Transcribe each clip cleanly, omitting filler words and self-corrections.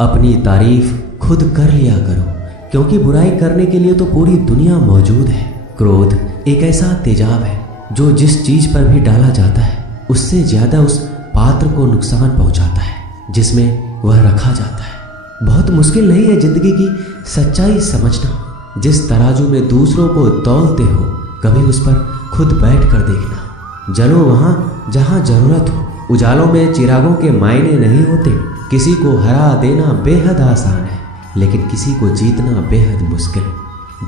अपनी तारीफ खुद कर लिया करो, क्योंकि बुराई करने के लिए तो पूरी दुनिया मौजूद है। क्रोध एक ऐसा तेजाब है जो जिस चीज पर भी डाला जाता है उससे ज्यादा उस पात्र को नुकसान पहुंचाता है जिसमें वह रखा जाता है। बहुत मुश्किल नहीं है जिंदगी की सच्चाई समझना। जिस तराजू में दूसरों को तौलते हो कभी उस पर खुद बैठ कर देखना। जलो वहां जहां जरूरत हो। उजालों में चिरागों के मायने नहीं होते। किसी को हरा देना बेहद आसान है, लेकिन किसी को जीतना बेहद मुश्किल।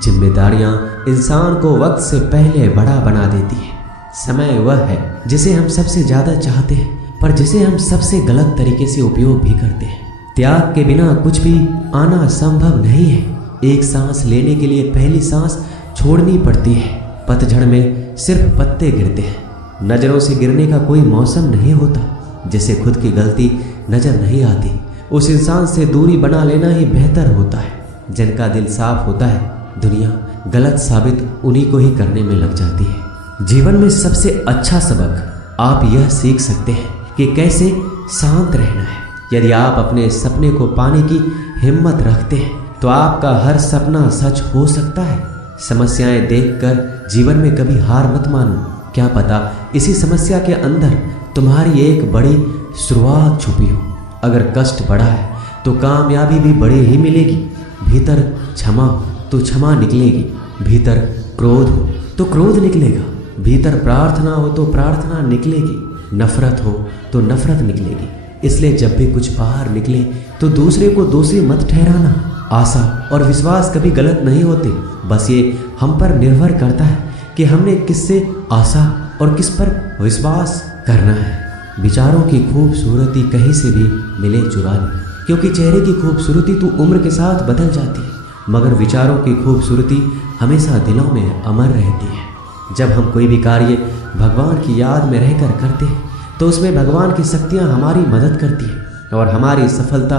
जिम्मेदारियां इंसान को वक्त से पहले बड़ा बना देती है। समय वह है जिसे हम सबसे ज्यादा चाहते हैं, पर जिसे हम सबसे गलत तरीके से उपयोग भी करते हैं। त्याग के बिना कुछ भी आना संभव नहीं है। एक सांस लेने के लिए पहली सांस छोड़नी पड़ती है। पतझड़ में सिर्फ पत्ते गिरते हैं। नजरों से गिरने का कोई मौसम नहीं होता। जिसे खुद की गलती नजर नहीं आती उस इंसान से दूरी बना लेना ही बेहतर होता है। जिनका दिल साफ होता है दुनिया गलत साबित उन्हीं को ही करने में लग जाती है। जीवन में सबसे अच्छा सबक आप यह सीख सकते हैं कि कैसे शांत रहना है। यदि आप अपने सपने को पाने की हिम्मत रखते हैं तो आपका हर सपना सच हो सकता है। समस्याएं देखकर जीवन में कभी हार मत मानो। क्या पता इसी समस्या के अंदर तुम्हारी एक बड़ी शुरुआत छुपी हो। अगर कष्ट बड़ा है तो कामयाबी भी बड़ी ही मिलेगी। भीतर क्षमा हो तो क्षमा निकलेगी। भीतर क्रोध हो तो क्रोध निकलेगा। भीतर प्रार्थना हो तो प्रार्थना निकलेगी। नफरत हो तो नफरत निकलेगी। इसलिए जब भी कुछ बाहर निकले तो दूसरे को दोषी मत ठहराना। आशा और विश्वास कभी गलत नहीं होते। बस ये हम पर निर्भर करता है कि हमने किससे आशा और किस पर विश्वास करना है। विचारों की खूबसूरती कहीं से भी मिले चुरा ले, क्योंकि चेहरे की खूबसूरती तो उम्र के साथ बदल जाती है, मगर विचारों की खूबसूरती हमेशा दिलों में अमर रहती है। जब हम कोई भी कार्य भगवान की याद में रहकर करते हैं तो उसमें भगवान की शक्तियाँ हमारी मदद करती हैं और हमारी सफलता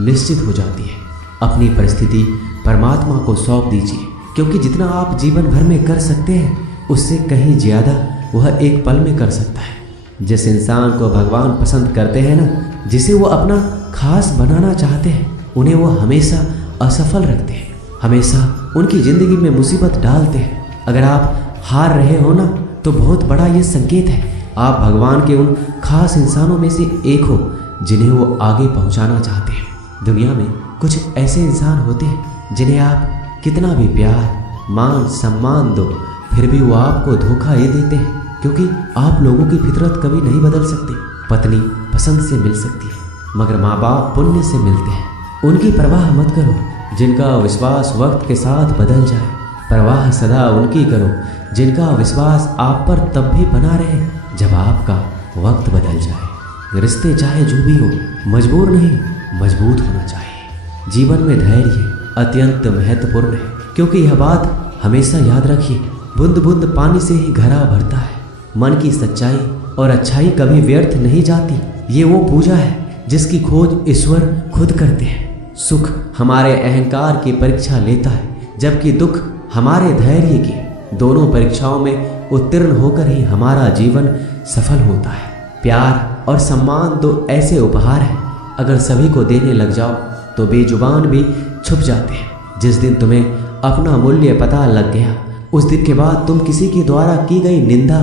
निश्चित हो जाती है। अपनी परिस्थिति परमात्मा को सौंप दीजिए, क्योंकि जितना आप जीवन भर में कर सकते हैं उससे कहीं ज़्यादा वह एक पल में कर सकता है। जिस इंसान को भगवान पसंद करते हैं ना, जिसे वो अपना खास बनाना चाहते हैं, उन्हें वो हमेशा असफल रखते हैं, हमेशा उनकी ज़िंदगी में मुसीबत डालते हैं। अगर आप हार रहे हो ना तो बहुत बड़ा ये संकेत है आप भगवान के उन खास इंसानों में से एक हो जिन्हें वो आगे पहुंचाना चाहते हैं। दुनिया में कुछ ऐसे इंसान होते हैं जिन्हें आप कितना भी प्यार मान सम्मान दो फिर भी वो आपको धोखा ही देते हैं, क्योंकि आप लोगों की फितरत कभी नहीं बदल सकती। पत्नी पसंद से मिल सकती है मगर माँ बाप पुण्य से मिलते हैं। उनकी परवाह मत करो जिनका विश्वास वक्त के साथ बदल जाए। परवाह सदा उनकी करो जिनका विश्वास आप पर तब भी बना रहे जब आपका वक्त बदल जाए। रिश्ते चाहे जो भी हो मजबूर नहीं मजबूत होना चाहिए। जीवन में धैर्य अत्यंत महत्वपूर्ण है, क्योंकि यह बात हमेशा याद रखिए, बूंद बूंद पानी से ही घड़ा भरता है। मन की सच्चाई और अच्छाई कभी व्यर्थ नहीं जाती। ये वो पूजा है जिसकी खोज ईश्वर खुद करते हैं। सुख हमारे अहंकार की परीक्षा लेता है, जबकि दुख हमारे धैर्य की। दोनों परीक्षाओं में उत्तीर्ण होकर ही हमारा जीवन सफल होता है। प्यार और सम्मान दो ऐसे उपहार हैं, अगर सभी को देने लग जाओ तो बेजुबान भी छुप जाते हैं। जिस दिन तुम्हें अपना मूल्य पता लग गया उस दिन के बाद तुम किसी के द्वारा की गई निंदा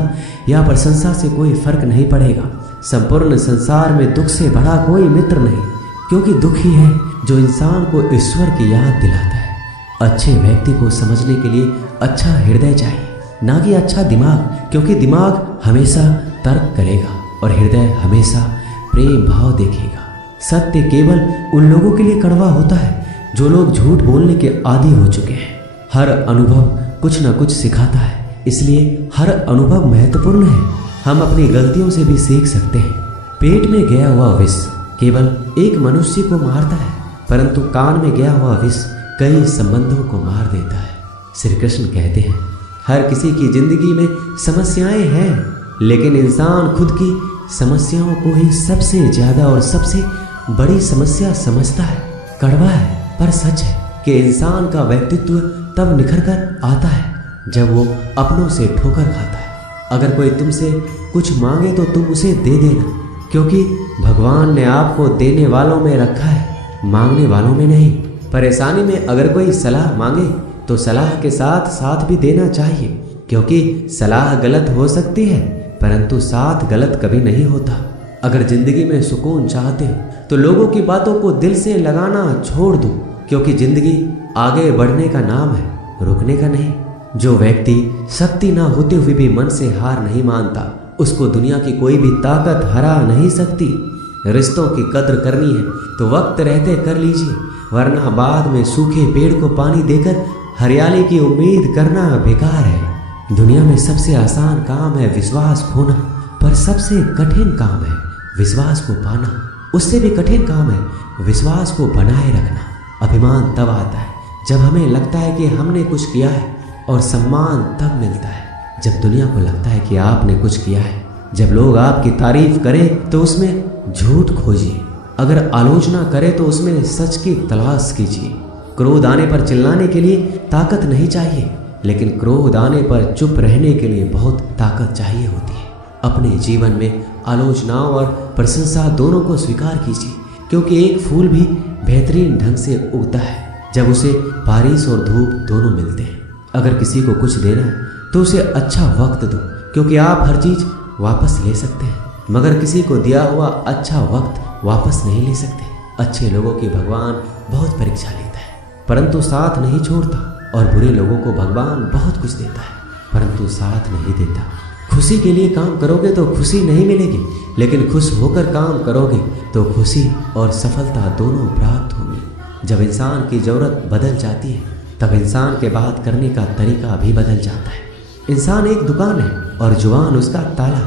या प्रशंसा से कोई फर्क नहीं पड़ेगा। संपूर्ण संसार में दुख से बड़ा कोई मित्र नहीं, क्योंकि दुख ही है जो इंसान को ईश्वर की याद दिलाता है। अच्छे व्यक्ति को समझने के लिए अच्छा हृदय चाहिए, ना कि अच्छा दिमाग, क्योंकि दिमाग हमेशा तर्क करेगा और हृदय हमेशा प्रेम भाव देखेगा। सत्य केवल उन लोगों के लिए कड़वा होता है जो लोग झूठ बोलने के आदी हो चुके हैं। हर अनुभव कुछ न कुछ सिखाता है, इसलिए हर अनुभव महत्वपूर्ण है। हम अपनी गलतियों से भी सीख सकते हैं। पेट में गया हुआ विष केवल एक मनुष्य को मारता है, परंतु कान में गया हुआ विष कई संबंधों को मार देता है। श्री कृष्ण कहते हैं हर किसी की जिंदगी में समस्याएं हैं, लेकिन इंसान खुद की समस्याओं को ही सबसे ज्यादा और सबसे बड़ी समस्या समझता है। कड़वा है पर सच है कि इंसान का व्यक्तित्व तब निखर कर आता है जब वो अपनों से ठोकर खाता है। अगर कोई तुमसे कुछ मांगे तो तुम उसे दे देना, क्योंकि भगवान ने आपको देने वालों में रखा है, मांगने वालों में नहीं। परेशानी में अगर कोई सलाह मांगे तो सलाह के साथ साथ भी देना चाहिए, क्योंकि सलाह गलत हो सकती है परंतु साथ गलत कभी नहीं होता। अगर जिंदगी में सुकून चाहते हो तो लोगों की बातों को दिल से लगाना छोड़ दो, क्योंकि जिंदगी आगे बढ़ने का नाम है, रुकने का नहीं। जो व्यक्ति शक्ति ना होते हुए भी मन से हार नहीं मानता, उसको दुनिया की कोई भी ताकत हरा नहीं सकती। रिश्तों की कद्र करनी है तो वक्त रहते कर लीजिए, वरना बाद में सूखे पेड़ को पानी देकर हरियाली की उम्मीद करना बेकार है। दुनिया में सबसे आसान काम है विश्वास खोना, पर सबसे कठिन काम है विश्वास को पाना। उससे भी कठिन काम है विश्वास को बनाए रखना। अभिमान तब आता है जब हमें लगता है कि हमने कुछ किया है, और सम्मान तब मिलता है जब दुनिया को लगता है कि आपने कुछ किया है। जब लोग आपकी तारीफ करें तो उसमें झूठ खोजिए, अगर आलोचना करें तो उसमें सच की तलाश कीजिए। क्रोध आने पर चिल्लाने के लिए ताकत नहीं चाहिए, लेकिन क्रोध आने पर चुप रहने के लिए बहुत ताकत चाहिए होती है। अपने जीवन में आलोचनाओं और प्रशंसा दोनों को स्वीकार कीजिए, क्योंकि एक फूल भी बेहतरीन ढंग से उगता है जब उसे बारिश और धूप दोनों मिलते हैं। अगर किसी को कुछ देना है तो उसे अच्छा वक्त दो, क्योंकि आप हर चीज़ वापस ले सकते हैं, मगर किसी को दिया हुआ अच्छा वक्त वापस नहीं ले सकते। अच्छे लोगों की भगवान बहुत परीक्षा लेता है परंतु साथ नहीं छोड़ता, और बुरे लोगों को भगवान बहुत कुछ देता है परंतु साथ नहीं देता। खुशी के लिए काम करोगे तो खुशी नहीं मिलेगी, लेकिन खुश होकर काम करोगे तो खुशी और सफलता दोनों प्राप्त होंगी। जब इंसान की ज़रूरत बदल जाती है तब इंसान के बात करने का तरीका भी बदल जाता है। इंसान एक दुकान है और जुबान उसका ताला।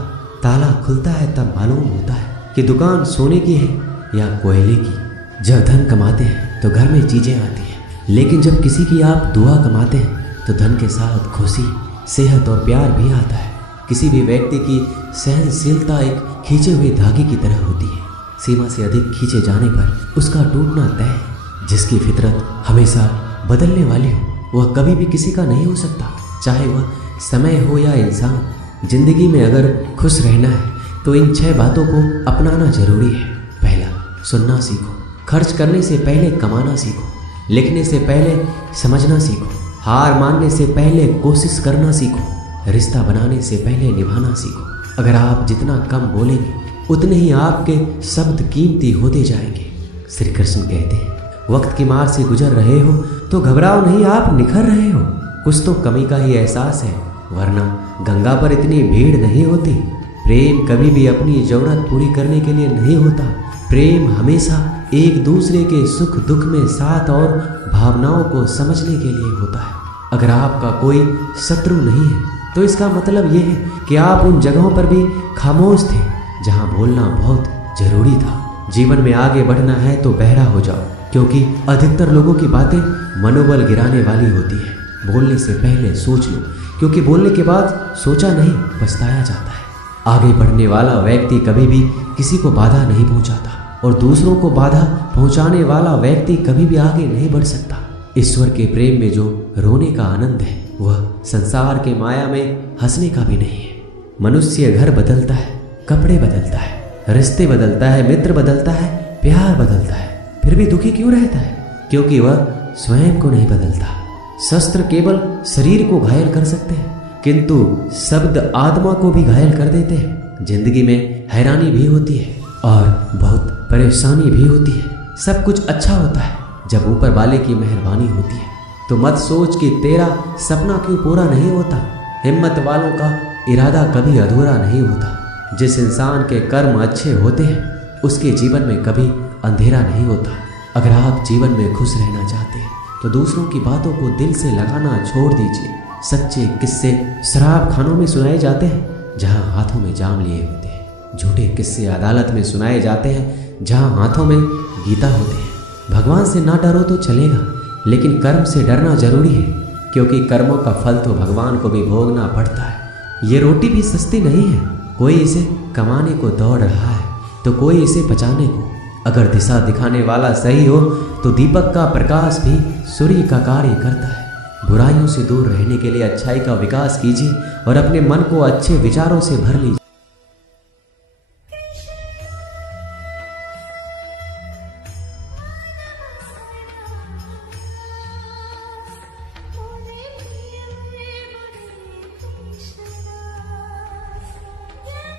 ताला खुलता है तब मालूम होता है कि दुकान सोने की है या कोयले की। जब धन कमाते हैं तो घर में चीज़ें आती हैं, लेकिन जब किसी की आप दुआ कमाते हैं तो धन के साथ खुशी, सेहत और प्यार भी आता है। किसी भी व्यक्ति की सहनशीलता एक खींचे हुए धागे की तरह होती है। सीमा से अधिक खींचे जाने पर उसका टूटना तय है। जिसकी फितरत हमेशा बदलने वाली हो वह कभी भी किसी का नहीं हो सकता, चाहे वह समय हो या इंसान। जिंदगी में अगर खुश रहना है तो इन 6 बातों को अपनाना जरूरी है। पहला, सुनना सीखो। खर्च करने से पहले कमाना सीखो। लिखने से पहले समझना सीखो। हार मानने से पहले कोशिश करना सीखो। रिश्ता बनाने से पहले निभाना सीखो। अगर आप जितना कम बोलेंगे उतने ही आपके शब्द कीमती होते जाएंगे। श्री कृष्ण कहते हैं, वक्त की मार से गुजर रहे हो तो घबराओ नहीं, आप निखर रहे हो। कुछ तो कमी का ही एहसास है, वरना गंगा पर इतनी भीड़ नहीं होती। प्रेम कभी भी अपनी जरूरत पूरी करने के लिए नहीं होता। प्रेम हमेशा एक दूसरे के सुख दुख में साथ और भावनाओं को समझने के लिए होता है। अगर आपका कोई शत्रु नहीं है तो इसका मतलब यह है कि आप उन जगहों पर भी खामोश थे जहां बोलना बहुत जरूरी था। जीवन में आगे बढ़ना है तो बहरा हो जाओ, क्योंकि अधिकतर लोगों की बातें मनोबल गिराने वाली होती है। बोलने से पहले सोच लो, क्योंकि बोलने के बाद सोचा नहीं पछताया जाता है। आगे बढ़ने वाला व्यक्ति कभी भी किसी को बाधा नहीं पहुंचाता, और दूसरों को बाधा पहुंचाने वाला व्यक्ति कभी भी आगे नहीं बढ़ सकता। ईश्वर के प्रेम में जो रोने का आनंद है वह संसार के माया में हंसने का भी नहीं है। मनुष्य घर बदलता है, कपड़े बदलता है, रिश्ते बदलता है, मित्र बदलता है, प्यार बदलता है, फिर भी दुखी क्यों रहता है? क्योंकि वह स्वयं को नहीं बदलता। शस्त्र केवल शरीर को घायल कर सकते हैं, किंतु शब्द आत्मा को भी घायल कर देते हैं। जिंदगी में हैरानी भी होती है और बहुत परेशानी भी होती है। सब कुछ अच्छा होता है जब ऊपर वाले की मेहरबानी होती है। तो मत सोच कि तेरा सपना क्यों पूरा नहीं होता। हिम्मत वालों का इरादा कभी अधूरा नहीं होता। जिस इंसान के कर्म अच्छे होते हैं उसके जीवन में कभी अंधेरा नहीं होता। अगर आप जीवन में खुश रहना चाहते हैं तो दूसरों की बातों को दिल से लगाना छोड़ दीजिए। सच्चे किस्से शराब खानों में सुनाए जाते हैं जहां हाथों में जाम लिए होते हैं। झूठे किस्से अदालत में सुनाए जाते हैं जहां हाथों में गीता होते हैं। भगवान से ना डरो तो चलेगा, लेकिन कर्म से डरना जरूरी है, क्योंकि कर्मों का फल तो भगवान को भी भोगना पड़ता है। ये रोटी भी सस्ती नहीं है। कोई इसे कमाने को दौड़ रहा है तो कोई इसे बचाने को। अगर दिशा दिखाने वाला सही हो तो दीपक का प्रकाश भी सूर्य का कार्य करता है। बुराइयों से दूर रहने के लिए अच्छाई का विकास कीजिए और अपने मन को अच्छे विचारों से भर लीजिए।